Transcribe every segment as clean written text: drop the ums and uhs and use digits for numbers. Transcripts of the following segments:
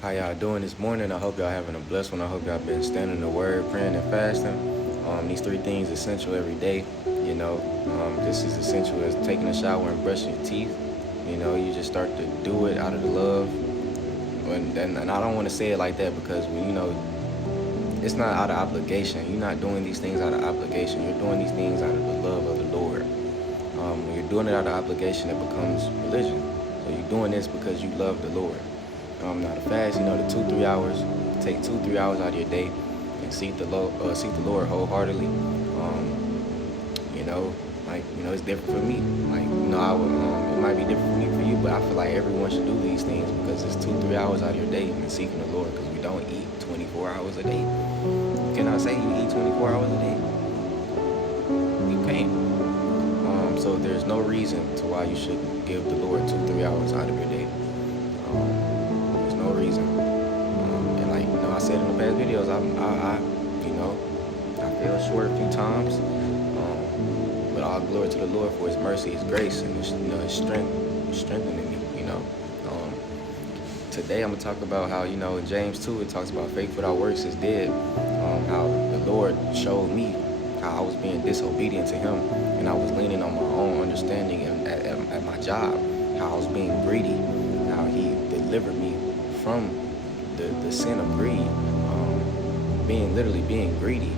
How y'all doing this morning? I hope y'all having a blessed one. I hope y'all been standing the word, praying and fasting. These three things essential every day. This is essential as taking a shower and brushing your teeth. You just start to do it out of the love. And I don't want to say it like that because it's not out of obligation. You're not doing these things out of obligation. You're doing these things out of the love of the Lord. When you're doing it out of obligation, it becomes religion. So you're doing this because you love the Lord. Now the fast, the 2-3 hours, take 2-3 hours out of your day and seek the Lord wholeheartedly. It's different for me. It might be different for me for you, but I feel like everyone should do these things because it's 2-3 hours out of your day and seeking the Lord because we don't eat 24 hours a day. You cannot say you eat 24 hours a day. You can't. So there's no reason to why you should give the Lord 2-3 hours out of your day. There's no reason. And I said in the past videos, I fell short a few times. But all glory to the Lord for His mercy, His grace, and His strength, strengthening me. Today I'm gonna talk about how in James 2 it talks about faith without works is dead. How the Lord showed me how I was being disobedient to Him, and I was leaning on my own understanding at my job. How I was being greedy. How He delivered me from the sin of greed, being greedy.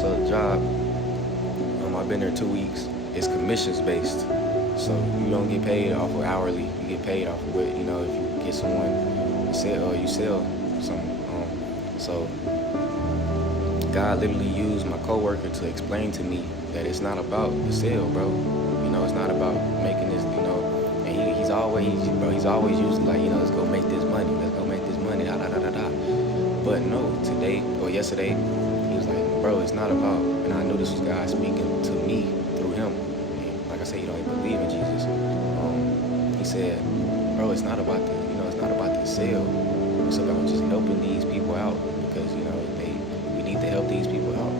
So the job, I've been there 2 weeks. It's commissions based, so you don't get paid off of hourly. You get paid off of what if you get someone you sell something. So God literally used my coworker to explain to me that it's not about the sale, bro. It's not about making this. And he's always using let's go make this money. Let's go make this money. Da da da da da. But no, today or yesterday, he was like, bro, it's not about. And I knew this was God speaking to me through him. And like I said, he don't even believe in Jesus. He said, bro, it's not about it's not about the sale. It's about just helping these people out because we need to help these people out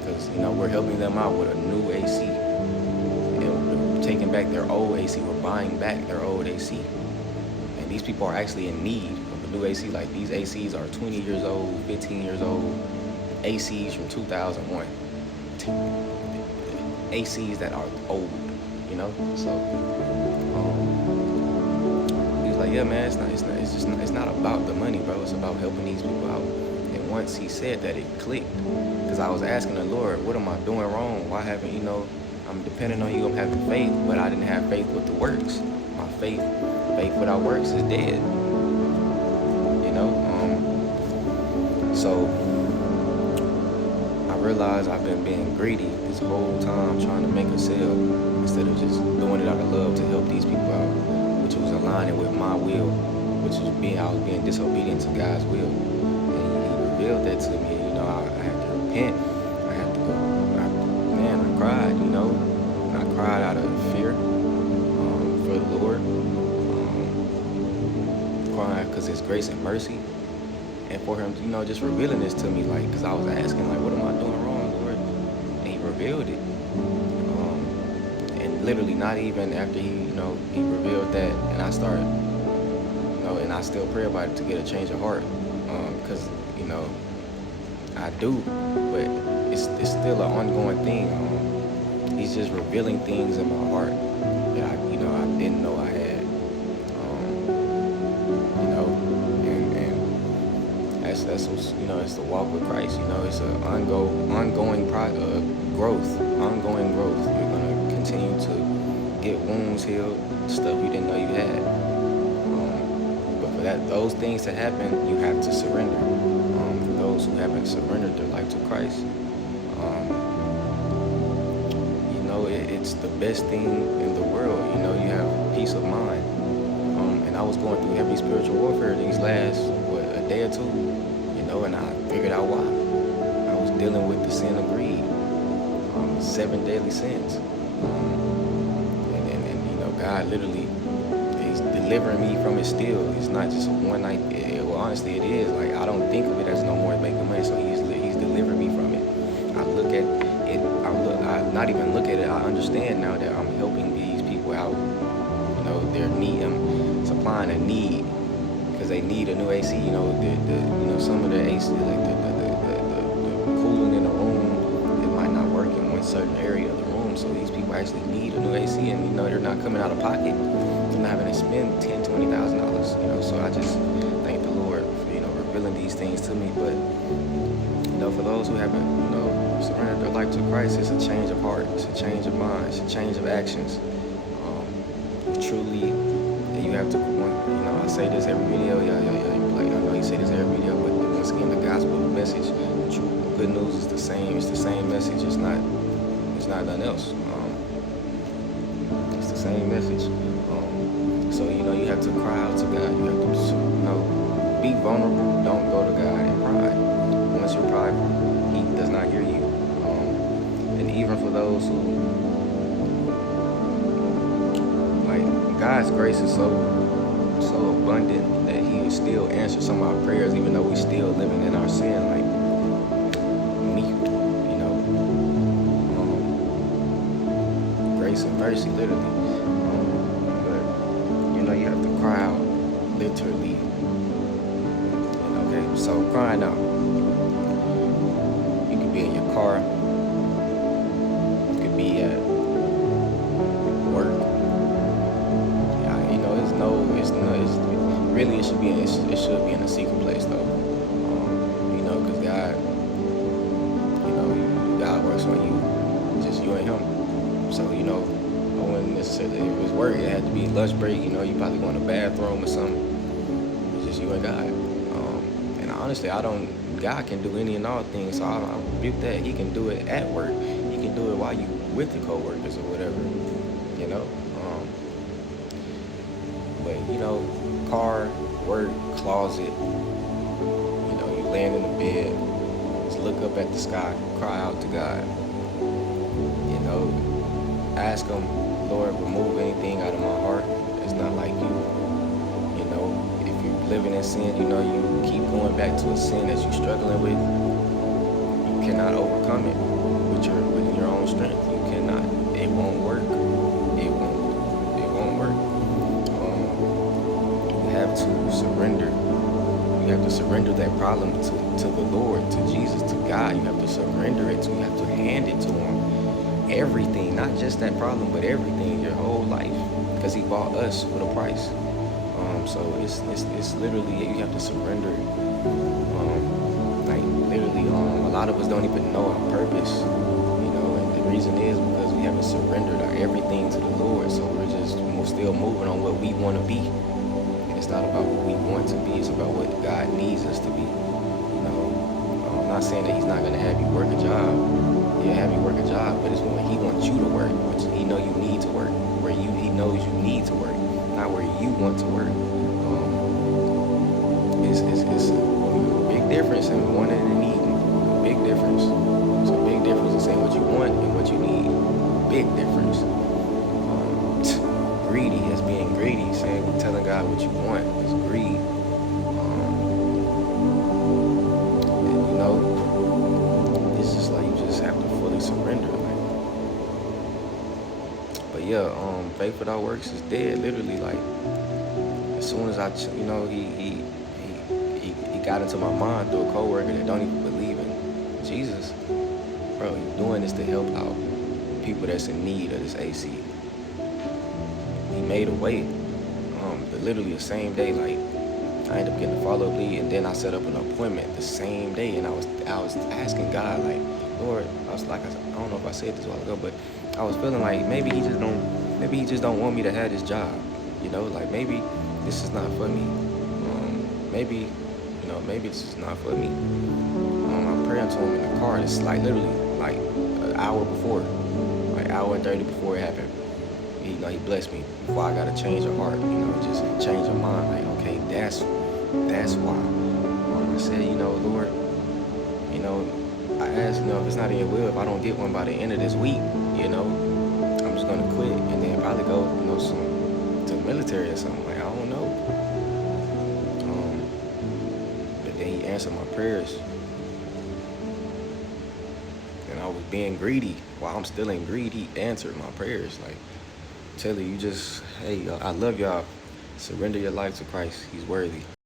because we're helping them out with a new AC. And we're taking back their old AC. We're buying back their old AC. And these people are actually in need of a new AC. Like these ACs are 20 years old, 15 years old. ACs from 2001. ACs that are old, So he was like, yeah, man, it's not about the money, bro. It's about helping these people out. And once he said that, it clicked. Because I was asking the Lord, what am I doing wrong? Why haven't I'm depending on you. I'm having faith, but I didn't have faith with the works. My faith without works is dead. So I realized I've been being greedy this whole time, trying to make a sale instead of just doing it out of love to help these people out, which was aligning with my will, which was I was being disobedient to God's will. And He revealed that to me. I had to repent. I had to go. I cried. And I cried out of fear for the Lord, crying because His grace and mercy. And for Him, just revealing this to me, because I was asking, what am I doing wrong, Lord? And He revealed it. And literally, not even after He revealed that, and I started, and I still pray about it to get a change of heart, because I do, but it's still an ongoing thing. He's just revealing things in my heart that I didn't know I had. That's it's the walk with Christ. It's an ongoing growth. Ongoing growth. You're gonna continue to get wounds healed, stuff you didn't know you had. But for those things to happen, you have to surrender. For those who haven't surrendered their life to Christ, it's the best thing in the world. You have peace of mind. And I was going through heavy spiritual warfare these last a day or two. And I figured out why. I was dealing with the sin of greed, 7 deadly sins. And God literally, He's delivering me from it still. It's not just a one night. Well, honestly, it is. I don't think of it as no more making money. So He's delivered me from it. I look at it. I not even look at it. I understand now that I'm helping these people out. Their need. I'm supplying a need. Because they need a new AC. You know, some of the AC, like the cooling in the room, it might not work in one certain area of the room. So these people actually need a new AC, and they're not coming out of pocket. They're not having to spend $10,000-$20,000. So I just thank the Lord for revealing these things to me. But for those who haven't surrendered their life to Christ, it's a change of heart, it's a change of mind, it's a change of actions. Truly, you have to. I say this every video. Like, I know you say this every video, but once again, the gospel, the message, the true good news is the same. It's the same message. It's not nothing else. It's the same message. So you have to cry out to God. You have to be vulnerable. Don't go to God in pride. Once you're prideful, He does not hear you. And even for those who, like, God's grace is so abundant that He will still answer some of our prayers, even though we're still living in our sin. Like me, grace and mercy, literally. But you have to cry out, literally. Okay, so crying out. You could be in your car. You could be at work. Really, it should be in a secret place though. Because God works on you, just you and Him. So I wouldn't necessarily, if it was work, it had to be lunch break. You probably go in the bathroom or something. It's just you and God. And honestly, God can do any and all things, so I rebuke that. He can do it at work. He can do it while you with the coworkers or whatever. But car, work, closet. You laying in the bed, just look up at the sky, cry out to God. Ask Him, Lord, remove anything out of my heart that's not like you. If you're living in sin, you keep going back to a sin that you're struggling with. You cannot overcome it with your own strength. You cannot. It won't work. It won't work. You have to surrender. You have to surrender that problem to the Lord, to Jesus, to God. You have to surrender it to Him. You have to hand it to Him. Everything, not just that problem, but everything, your whole life, because He bought us with a price. So it's literally, you have to surrender. Like literally, a lot of us don't even know our purpose. And the reason is because we haven't surrendered our everything to the Lord. So we're still moving on what we want to be. And it's not about what we want to be. It's about what God needs us to be. I'm not saying that He's not going to have you work a job. He'll have you work a job, but it's when He wants you to work, which He know you need to work, where He knows you need to work, not where you want to work. It's a big difference in wanting and needing. A big difference. It's a big difference in saying what you want and what you need. Big difference. Greedy is being greedy, telling God what you want is greed. It's just like you just have to fully surrender. But yeah, faith without works is dead. Literally, like as soon as he got into my mind through a coworker that don't even believe in Jesus. Bro, you're doing this to help out people that's in need of this AC. He made a way. Literally the same day, like I ended up getting a follow-up lead, and then I set up an appointment the same day, and I was asking God, like, Lord, I don't know if I said this a while ago, but I was feeling like maybe he just don't want me to have this job, like maybe this is not for me. Maybe this is not for me. I'm praying to Him in the car. It's like literally like an hour before, like hour and 30 before it happened. He blessed me before I got to change of heart, just change of mind. Like, okay, that's why. I said, Lord, I asked, if it's not in your will, if I don't get one by the end of this week, I'm just gonna quit and then probably go, to the military or something. Like, I don't know. But then He answered my prayers, and I was being greedy. While I'm still in greed, He answered my prayers. Like, tell you, hey, I love y'all. Surrender your life to Christ. He's worthy.